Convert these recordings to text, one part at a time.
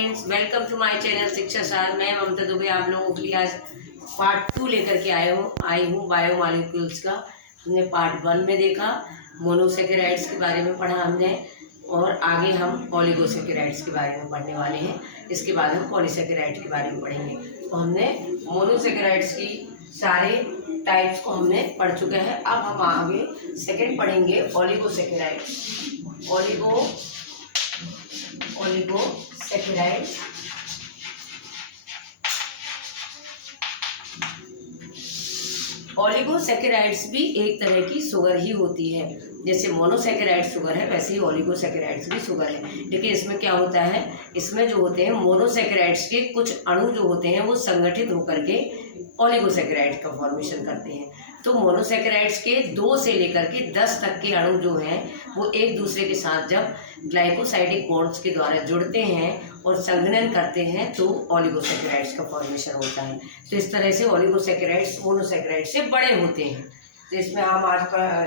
Friends, welcome to my channel Shiksha Saar. मैं ममता दुबे आप लोगों के लिए आज पार्ट 2 लेकर के आई हूँ बायोमॉलिक्यूल्स का। हमने पार्ट 1 में देखा, मोनोसेकेराइड्स के बारे में पढ़ा हमने, और आगे हम ओलिगोसेकेराइड्स के बारे में पढ़ने वाले हैं। इसके बाद हम पॉलीसेकेराइड के बारे में पढ़ेंगे। तो हमने मोनोसेकेराइड्स की सारे टाइप्स को हमने पढ़ चुके हैं। अब हम आगे सेकंड पढ़ेंगे ओलिगोसेकेराइड्स। ओलिगोसेकेराइड्स ओलिगोसेकेराइड्स भी एक तरह की शुगर ही होती है। जैसे मोनोसेकेराइड शुगर है, वैसे ही ओलिगोसेकेराइड्स भी शुगर है। लेकिन इसमें क्या होता है, इसमें जो होते हैं मोनोसेकेराइड्स के कुछ अणु जो होते हैं वो संगठित होकर के ओलिगोसेकेराइड का फॉर्मेशन करते हैं। तो मोनोसेकेराइड्स के 2 से लेकर के 10 तक के अणु जो हैं वो एक दूसरे के साथ जब ग्लाइकोसाइडिक बॉन्ड्स के द्वारा जुड़ते हैं और संघनन करते हैं तो ओलिगोसेकेराइड्स का फॉर्मेशन होता है। तो इस तरह से ओलिगोसेकेराइड्स मोनोसेकेराइड्स से बड़े होते हैं। तो इसमें हम आज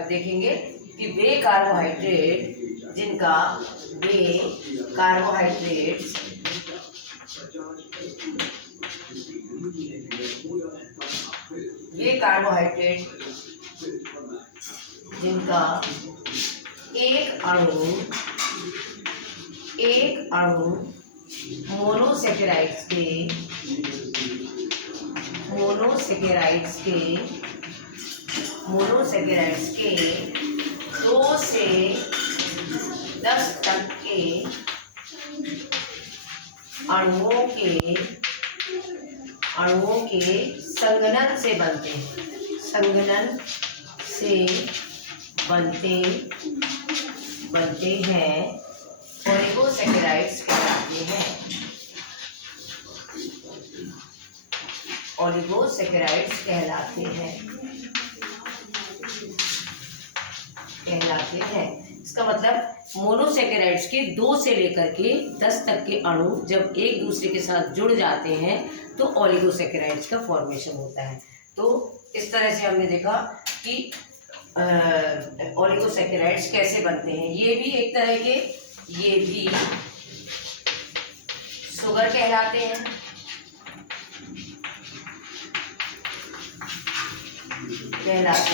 देखेंगे कि वे कार्बोहाइड्रेट्स जिनका एक अणु मोनोसेकेराइड्स के 2 से 10 तक के अणुओं के संघनन से बनते हैं ओलिगोसेकेराइड्स कहलाते हैं। ओलिगोसेकेराइड्स कहलाते हैं। इसका मतलब मोनोसेकेराइड्स के 2 से लेकर के 10 तक के अणु जब एक दूसरे के साथ जुड़ जाते हैं तो ओलिगोसेकेराइड्स का फॉर्मेशन होता है। तो इस तरह से हमने देखा कि ओलिगोसेकेराइड्स कैसे बनते हैं। ये भी एक तरह के शुगर कहलाते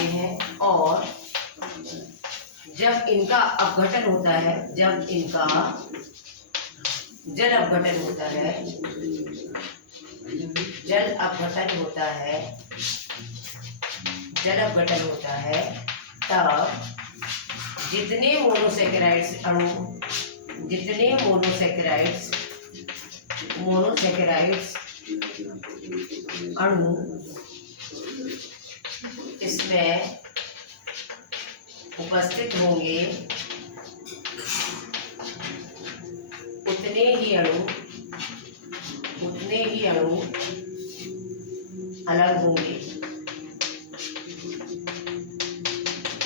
हैं और जब इनका अपघटन होता है, जल अपघटन होता है तब जितने मोनोसेकेराइड्स अणु इसमें उपस्थित होंगे उतने ही अणु अलग होंगे।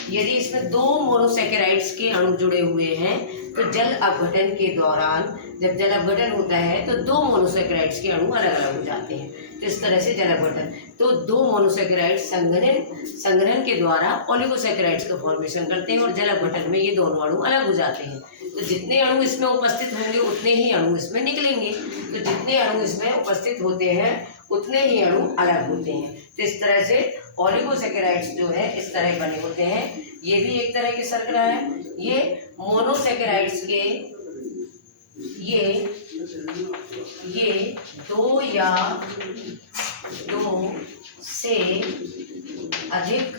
यदि इसमें 2 मोनोसेकेराइड्स के अणु जुड़े हुए हैं तो जल अपघटन के दौरान जब जल अपघटन होता है तो 2 मोनोसेकेराइड्स के अणु अलग अलग हो जाते हैं। तो इस तरह से जल अपघटन, तो 2 मोनोसेकेराइड्स संघनन के द्वारा ओलिगोसेकेराइड्स का फॉर्मेशन करते हैं और जल अपघटन में ये दोनों अणु अलग हो जाते हैं। तो जितने अणु इसमें उपस्थित होंगे उतने ही अणु इसमें निकलेंगे। तो जितने अणु इसमें उपस्थित होते हैं उतने ही अणु अलग होते हैं। तो इस तरह से ओलिगोसेकेराइड्स जो है इस तरह बने होते हैं। ये भी एक तरह की शर्करा है। ये मोनोसेकेराइड्स के ये 2 या 2 से अधिक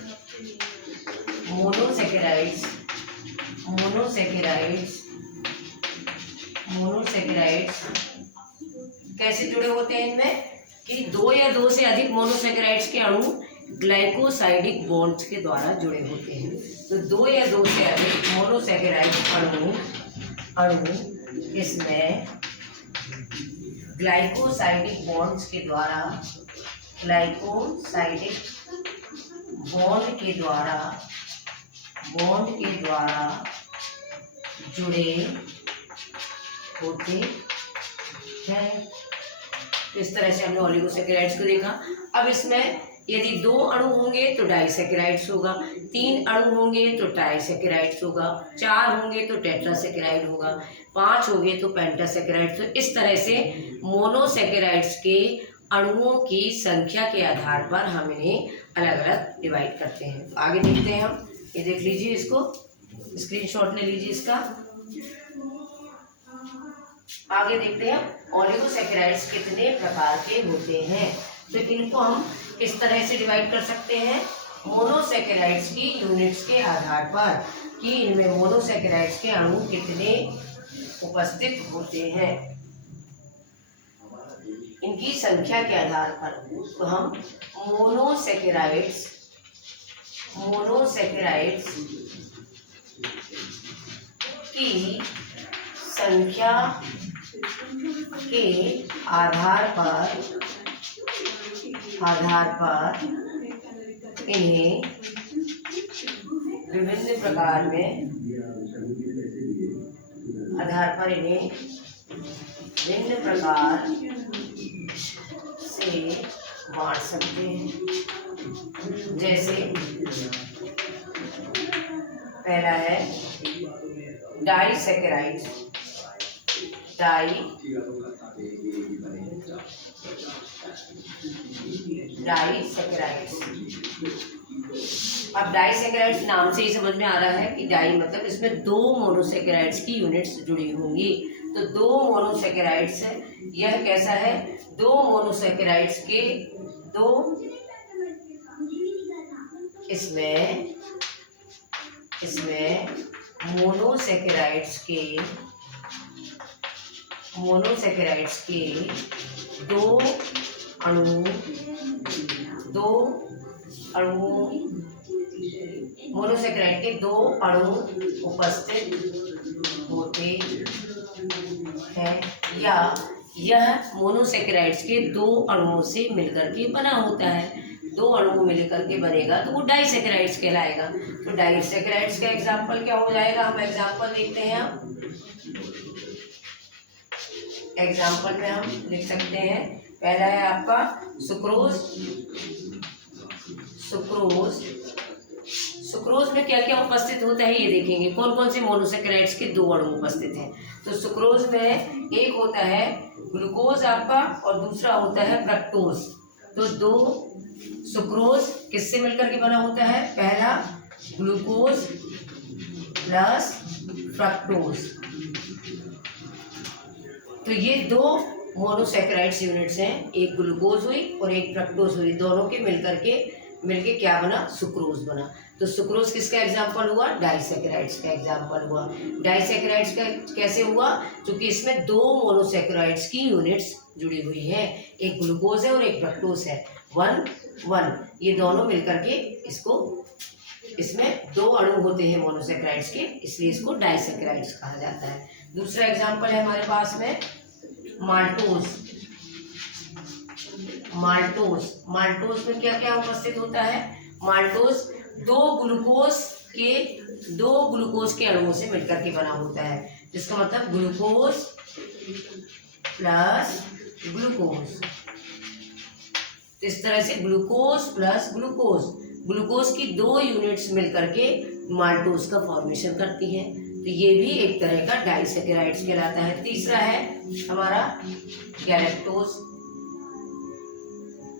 मोनोसेकेराइड्स कैसे जुड़े होते हैं इनमें कि 2 या 2 से अधिक मोनोसेकेराइड्स के अणु ग्लाइकोसाइडिक बॉन्ड्स के द्वारा जुड़े होते हैं। तो 2 या 2 से अधिक मोनोसेकेराइड अणु इसमें ग्लाइकोसाइडिक बॉन्ड्स के द्वारा जुड़े होते हैं। तो इस तरह से हमने ओलिगोसेकेराइड्स को देखा। अब इसमें यदि 2 अणु होंगे तो डाइसैकेराइड्स होगा, 3 अणु होंगे तो ट्राइसैकेराइड्स होगा, 4 होंगे तो टेट्रासैकेराइड होगा, 5 होंगे तो पेंटासैकेराइड। तो इस तरह से मोनोसैकेराइड्स के अणुओं की संख्या के आधार पर हम इन्हें अलग अलग डिवाइड करते हैं। तो आगे देखते हैं हम, ये देख लीजिए, इसको स्क्रीनशॉट ले लीजिए इसका। आगे देखते हैं ओलिगोसैकेराइड्स कितने प्रकार के होते हैं। तो इनको हम किस तरह से डिवाइड कर सकते हैं, मोनोसैकेराइड्स की यूनिट्स के आधार पर कि इनमें मोनोसैकेराइड्स के अणु कितने उपस्थित होते हैं, इनकी संख्या के आधार पर। तो हम मोनोसैकेराइड्स की संख्या के आधार पर इन्हें विभिन्न प्रकार में भिन्न प्रकार से बांट सकते हैं। जैसे पहला है डाइसैकेराइड्स। अब डाइसैकेराइड्स नाम से ही समझ में आ रहा है कि डाई मतलब इसमें 2 मोनोसैकेराइड्स की यूनिट्स जुड़ी होंगी। तो 2 मोनोसैकेराइड्स, यह कैसा है, 2 मोनोसैकेराइड्स के इसमें मोनोसैकेराइड्स के 2 अणु मोनोसैकेराइड के 2 अणु उपस्थित होते हैं, या यह मोनोसैकेराइड्स के 2 अणुओं से मिलकर के बना होता है। 2 अणु मिलकर के बनेगा तो वो डाइसैकेराइड्स कहलाएगा। तो डाइसैकेराइड्स का एग्जाम्पल क्या हो जाएगा, हम एग्जाम्पल देखते हैं। एग्जाम्पल में हम लिख सकते हैं, पहला है आपका सुक्रोज। सुक्रोज में क्या क्या उपस्थित होता है ये देखेंगे, कौन कौन से मोनोसैकेराइड्स के 2 अणु उपस्थित हैं। तो सुक्रोज में एक होता है ग्लूकोज आपका और दूसरा होता है फ्रक्टोज। तो 2 सुक्रोज किससे मिलकर के बना होता है, पहला ग्लूकोज प्लस फ्रक्टोज। तो ये 2 मोनोसैकेराइड्स यूनिट्स हैं, एक ग्लूकोज हुई और एक फ्रक्टोज हुई, दोनों के मिलके क्या बना, सुक्रोज बना। तो सुक्रोज किसका एग्जाम्पल हुआ, डाइसैकेराइड्स का एग्जाम्पल हुआ। डाइसैकेराइड्स का कैसे हुआ, क्योंकि इसमें 2 मोनोसैकेराइड्स की यूनिट्स जुड़ी हुई हैं, एक ग्लूकोज है और एक फ्रक्टोज है, 1 ये दोनों मिलकर के इसमें 2 अणु होते हैं मोनोसैकेराइड्स के, इसलिए इसको डाइसैकेराइड्स कहा जाता है। दूसरा एग्जाम्पल है हमारे पास में माल्टोज में क्या क्या उपस्थित होता है, माल्टोज 2 ग्लूकोज के अणुओं से मिलकर के बना होता है, जिसका मतलब ग्लूकोज प्लस ग्लूकोज। इस तरह से ग्लूकोज प्लस ग्लूकोज की 2 यूनिट्स मिलकर के माल्टोज का फॉर्मेशन करती हैं। तो ये भी एक तरह का डाइसैकेराइड्स कहलाता है। तीसरा है हमारा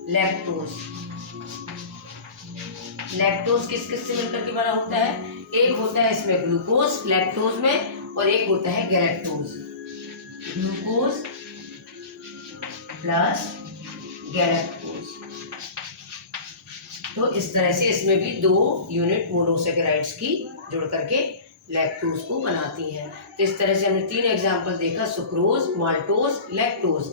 लैक्टोज किस से मिलकर के बना होता है, एक होता है इसमें ग्लूकोज लैक्टोज में और एक होता है गैलेक्टोज, ग्लूकोज प्लस गैलेक्टोज। तो इस तरह से इसमें भी 2 यूनिट मोनोसैकेराइड्स की जुड़ करके लैक्टोज को बनाती हैं। तो इस तरह से हमने 3 एग्जाम्पल देखा, सुक्रोज, माल्टोज, लैक्टोज।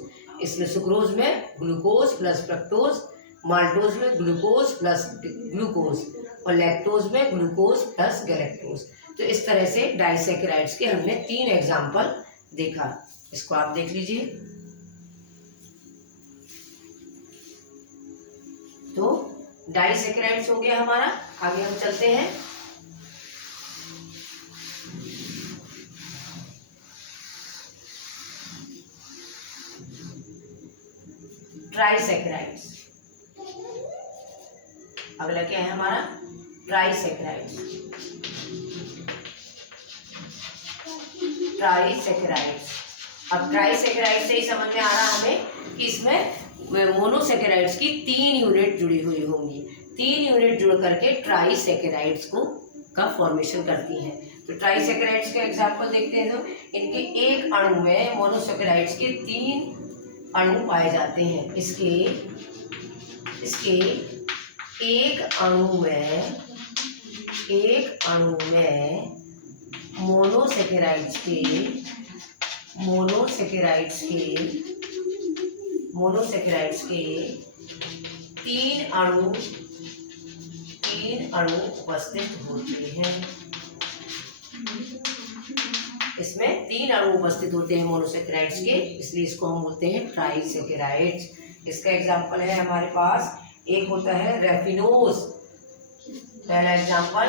इसमें सुक्रोज में ग्लूकोज प्लस फ्रक्टोज, माल्टोज में ग्लूकोज प्लस ग्लूकोज और लैक्टोज में ग्लूकोज प्लस गैलेक्टोज। तो इस तरह से डाइसैकेराइड्स के हमने 3 एग्जाम्पल देखा, इसको आप देख लीजिए। तो डाइसैकेराइड्स हो गया हमारा। आगे हम चलते हैं, ट्राइसैकेराइड्स। अगला क्या है हमारा, ट्राइसेकेराइड्स। ट्राइसेकेराइड्स, अब ट्राइसेकेराइड से ही समझ में आ रहा हमें कि इसमें मोनोसेकेराइड्स की 3 यूनिट जुड़ी हुई होंगी। 3 यूनिट जुड़ करके ट्राइसेकेराइड्स को का फॉर्मेशन करती हैं। तो ट्राइसेकेराइड्स का एग्जांपल देखते हैं। तो इनके एक अणु में मोनोसेकेराइड्स के 3 अणु पाए जाते हैं। इसके एक अणु में मोनोसेकेराइड्स के 3 अणु उपस्थित होते हैं। इसमें 3 अणु उपस्थित होते हैं मोनोसेकेराइड्स के, इसलिए इसको हम बोलते हैं ट्राइसेकेराइड्स। इसका एग्जांपल है हमारे पास, एक होता है रेफिनोज। पहला एग्जांपल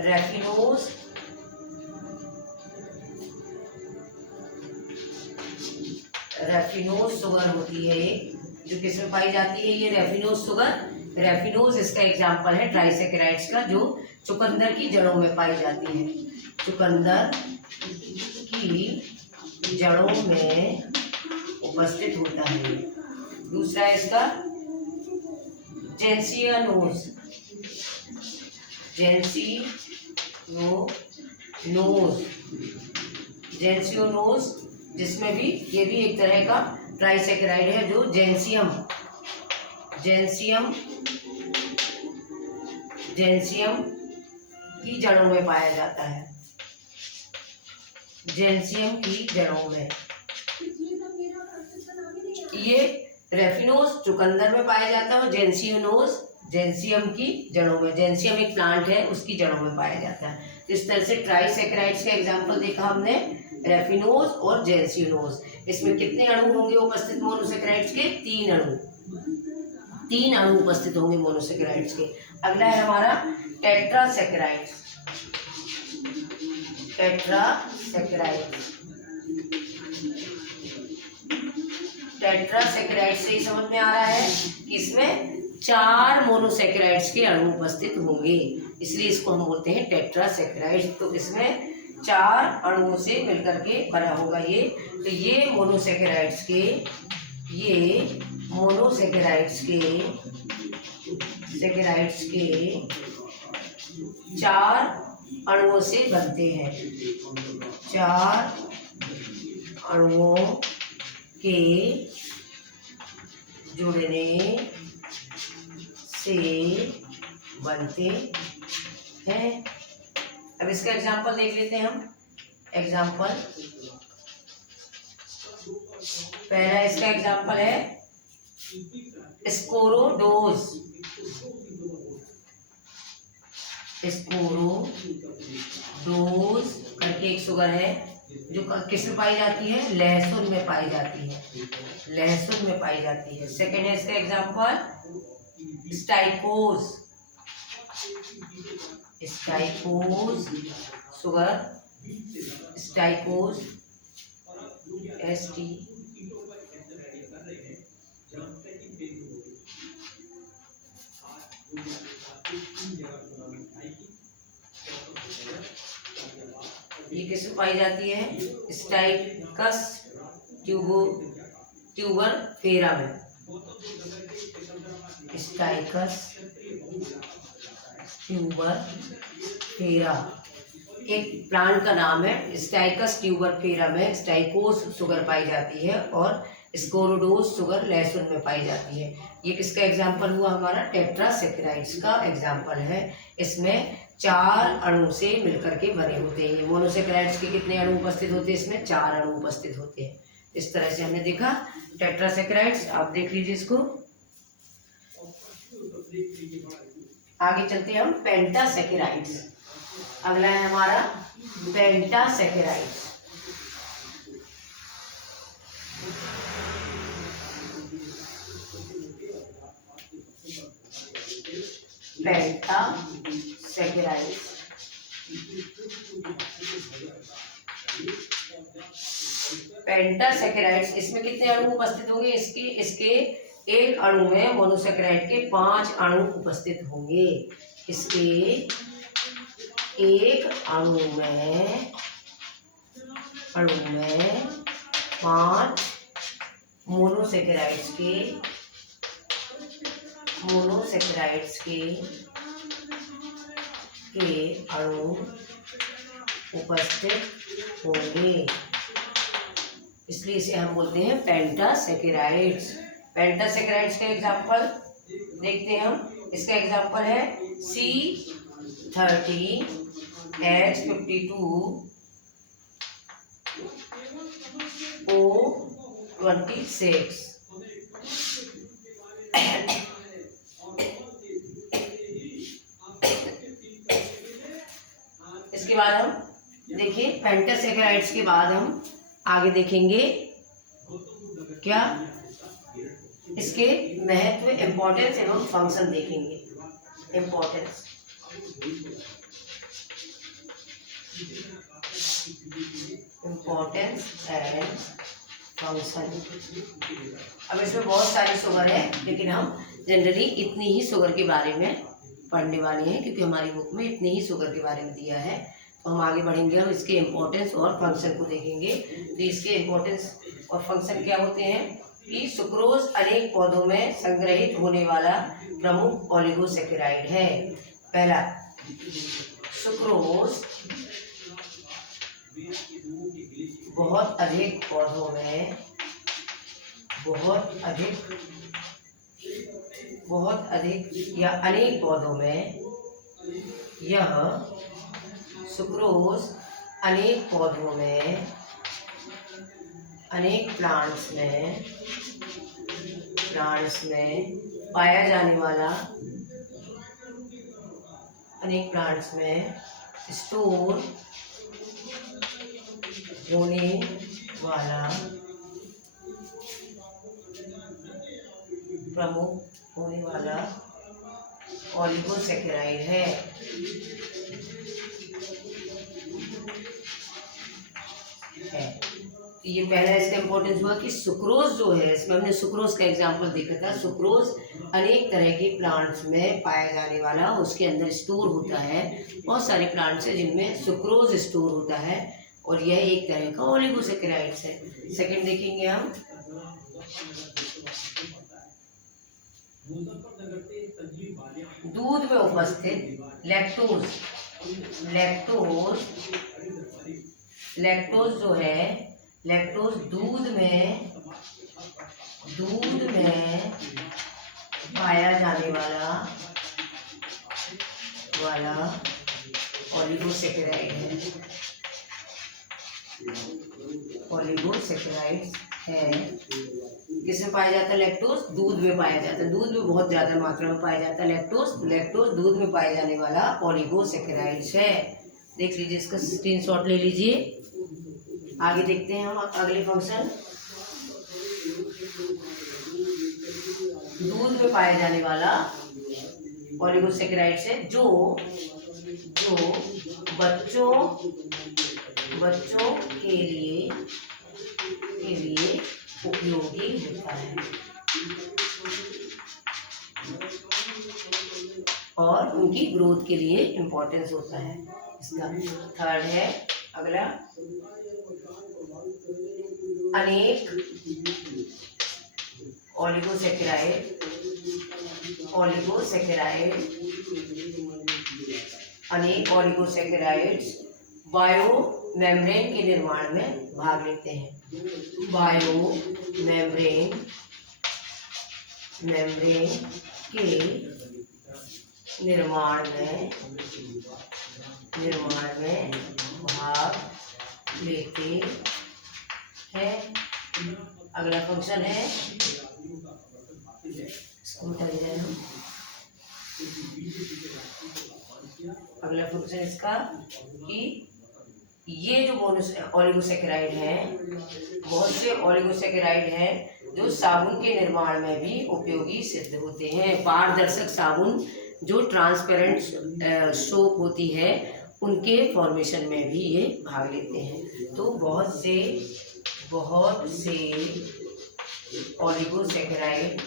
रेफिनोज, शुगर होती है जो किसमें पाई जाती है, ये रेफिनोज शुगर। रेफिनोज इसका एग्जांपल है ट्राइसेकेराइड्स का, जो चुकंदर की जड़ों में पाई जाती है। चुकंदर की जड़ों में उपस्थित होता है। दूसरा इसका जेंसियानोज, जिसमें भी ये भी एक तरह का ट्राइसेकेराइड है, जो जेंसियम की जड़ों में पाया जाता है। जेंसियम की जड़ों में, ये रेफिनोज चुकंदर में पाया जाता है और जेंसियम की जड़ों में, जेंसियम एक प्लांट है उसकी जड़ों में पाया जाता है। तो इस तरह से ट्राइसेकेराइड्स का एग्जांपल देखा हमने, रेफिनोज और जेंसियनोज। इसमें कितने अणु होंगे उपस्थित मोनोसेकेराइड्स के, 3 अणु उपस्थित होंगे मोनोसेकेराइड्स के। अगला है हमारा टेट्रासेकेराइड्स। टेट्रासेकेराइड से ही समझ में आ रहा है कि इसमें 4 मोनोसेकेराइड्स के अणु उपस्थित होंगे, इसलिए इसको हम बोलते हैं टेट्रासेकेराइड्स। तो इसमें 4 अणुओं से मिलकर के बना होगा ये। तो ये मोनोसेकेराइड्स के 4 अणुओं से बनते हैं। 4 अणुओं के जुड़ने से बनते हैं। अब इसका एग्जांपल देख लेते हैं हम। एग्जांपल, पहला इसका एग्जांपल है स्कोरोडोज। करके एक शुगर है जो किस में पाई जाती है, लहसुन में पाई जाती है। सेकंड है इसका एग्जांपल स्टाइकोज शुगर, स्टाइकोज ST। ये किसमें पाई जाती है, स्टाइकस ट्यूबरफेरा में। स्टाइकस ट्यूबरफेरा एक प्लांट का नाम है। स्टाइकस ट्यूबरफेरा में स्टाइकोस शुगर पाई जाती है और स्कोरोडोज शुगर लहसुन में पाई जाती है। ये किसका एग्जाम्पल हुआ, हमारा टेट्रासेकेराइड्स का एग्जाम्पल है। इसमें 4 अणु से मिलकर के बने होते हैं। मोनोसेकेराइड्स के कितने अणु उपस्थित होते हैं, इसमें 4 अणु उपस्थित होते हैं। इस तरह से हमने देखा टेट्रासेकेराइड्स। आप देख लीजिए इसको। आगे चलते हैं हम पेंटासेकेराइड्स। अगला है हमारा पेंटासेकेराइड्स। पेंटासेकेराइड्स इसमें कितने अणु उपस्थित होंगे, इसके एक अणु में मोनोसेकेराइड के 5 अणु उपस्थित होंगे। इसके एक अणु में 5 मोनोसेकेराइड्स के अणु उपस्थित होंगे, इसलिए इसे हम बोलते हैं पेंटासेकेराइड्स। पेंटासेकेराइड्स का एग्जाम्पल देखते हैं हम। इसका एग्जाम्पल है C30H52O26। इसके बाद हम देखिए पेंटासेकेराइड्स के बाद हम आगे देखेंगे क्या, इसके महत्व, इम्पोर्टेंस एवं फंक्शन देखेंगे। Importance, and function. अब इसमें बहुत सारी शुगर है, लेकिन हम जनरली इतनी ही शुगर के बारे में पढ़ने वाले हैं, क्योंकि हमारी बुक में इतनी ही शुगर के बारे में दिया है। तो हम आगे बढ़ेंगे, हम इसके इम्पोर्टेंस और फंक्शन को देखेंगे। तो इसके इम्पोर्टेंस और फंक्शन क्या होते हैं कि सुक्रोज अनेक पौधों में संग्रहित होने वाला प्रमुख ओलिगोसेकेराइड है। पहला, सुक्रोज बहुत अधिक पौधों में, बहुत अधिक या अनेक पौधों में, यह सुक्रोज अनेक पौधों में, अनेक प्लांट्स में पाया जाने वाला, अनेक प्लांट्स में स्टोर होने वाला प्रमुख होने वाला ओलिगोसेकेराइड है। ये पहला इसका इम्पोर्टेंस हुआ कि सुक्रोज जो है, इसमें हमने सुक्रोज का एग्जांपल देखा था। सुक्रोज अनेक तरह के प्लांट्स में पाया जाने वाला, उसके अंदर स्टोर होता है। बहुत सारे प्लांट्स हैं जिनमें सुक्रोज स्टोर होता है, और यह एक तरह का ओलिगोसेकेराइड्स है। सेकंड देखेंगे हम, दूध में उपस्थित लैक्टोज जो है, लैक्टोज दूध में पाया जाने वाला ओलिगोसेकेराइड है। किसमें पाया जाता है लैक्टोज? दूध में पाया जाता है। दूध में बहुत ज़्यादा मात्रा में पाया जाता है लैक्टोज दूध में पाए जाने वाला ओलिगोसेकेराइड्स है। देख लीजिए, इसका स्क्रीनशॉट ले लीजिए। आगे देखते हैं हम अगले फंक्शन। दूध में पाया जाने वाला ओलिगोसेकेराइड्स है जो बच्चों के लिए उपयोगी होता है और उनकी ग्रोथ के लिए इम्पोर्टेंस होता है इसका। थर्ड है अगला, अनेक ओलिगोसेकेराइड्स बायो मेम्ब्रेन के निर्माण में भाग लेते हैं। बायो मेम्ब्रेन के निर्माण में भाग लेते हैं। अगला फंक्शन है, अगला फंक्शन इसका कि ये जो ओलिगोसेकेराइड हैं, बहुत से ओलिगोसेकेराइड हैं जो साबुन के निर्माण में भी उपयोगी सिद्ध होते हैं। पारदर्शक साबुन जो ट्रांसपेरेंट सोप होती है, उनके फॉर्मेशन में भी ये भाग लेते हैं। तो बहुत से ओलिगोसेकेराइड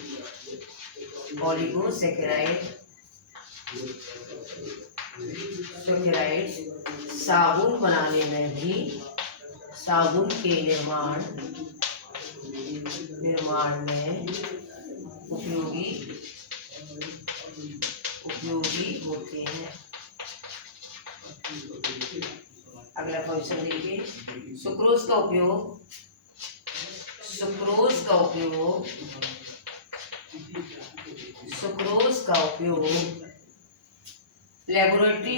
सैकेराइड्स साबुन बनाने में भी, साबुन के निर्माण में उपयोगी होते हैं। अगला क्वेश्चन देखिए, सुक्रोज का उपयोग लेबोरेटरी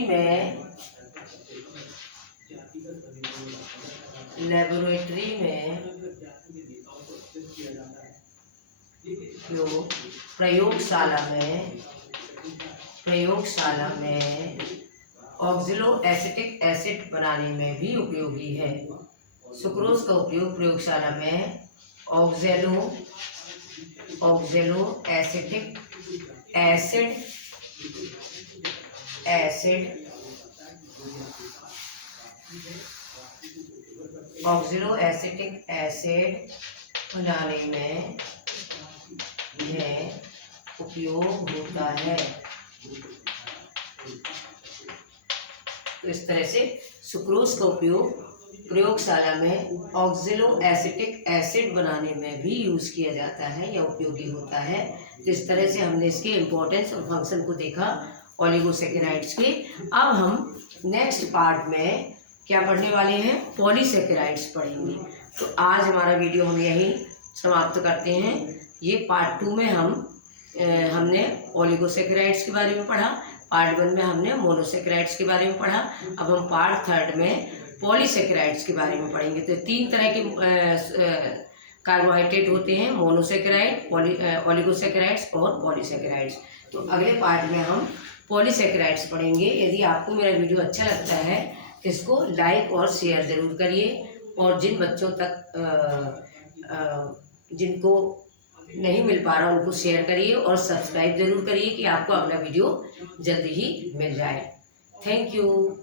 में प्रयोगशाला में ऑक्सैलोएसिटिक एसिड बनाने में भी उपयोगी है। सुक्रोज का उपयोग प्रयोगशाला में ऑक्सैलोएसिटिक एसिड बनाने में उपयोग होता है। तो इस तरह से सुक्रोज का उपयोग प्रयोगशाला में ऑक्सैलोएसिटिक एसिड बनाने में भी यूज़ किया जाता है या उपयोगी होता है। तो इस तरह से हमने इसके इम्पोर्टेंस और फंक्शन को देखा ओलिगोसैकेराइड्स के। अब हम नेक्स्ट पार्ट में क्या पढ़ने वाले हैं, पॉलीसैकेराइड्स पढ़ेंगे। तो आज हमारा वीडियो हम यहीं समाप्त करते हैं। ये पार्ट 2 में हमने ओलिगोसैकेराइड्स के बारे में पढ़ा, पार्ट 1 में हमने मोनोसैकेराइड्स के बारे में पढ़ा। अब हम पार्ट 3 में पॉलीसैकेराइड्स के बारे में पढ़ेंगे। तो 3 तरह के कार्बोहाइड्रेट होते हैं, मोनोसैकेराइड, ओलिगोसैकेराइड्स और पॉलीसैकेराइड्स। तो अगले पार्ट में हम पॉलीसैकेराइड्स पढ़ेंगे। यदि आपको मेरा वीडियो अच्छा लगता है तो इसको लाइक और शेयर ज़रूर करिए, और जिन बच्चों तक जिनको नहीं मिल पा रहा उनको शेयर करिए, और सब्सक्राइब ज़रूर करिए कि आपको अगला वीडियो जल्दी ही मिल जाए। Thank you.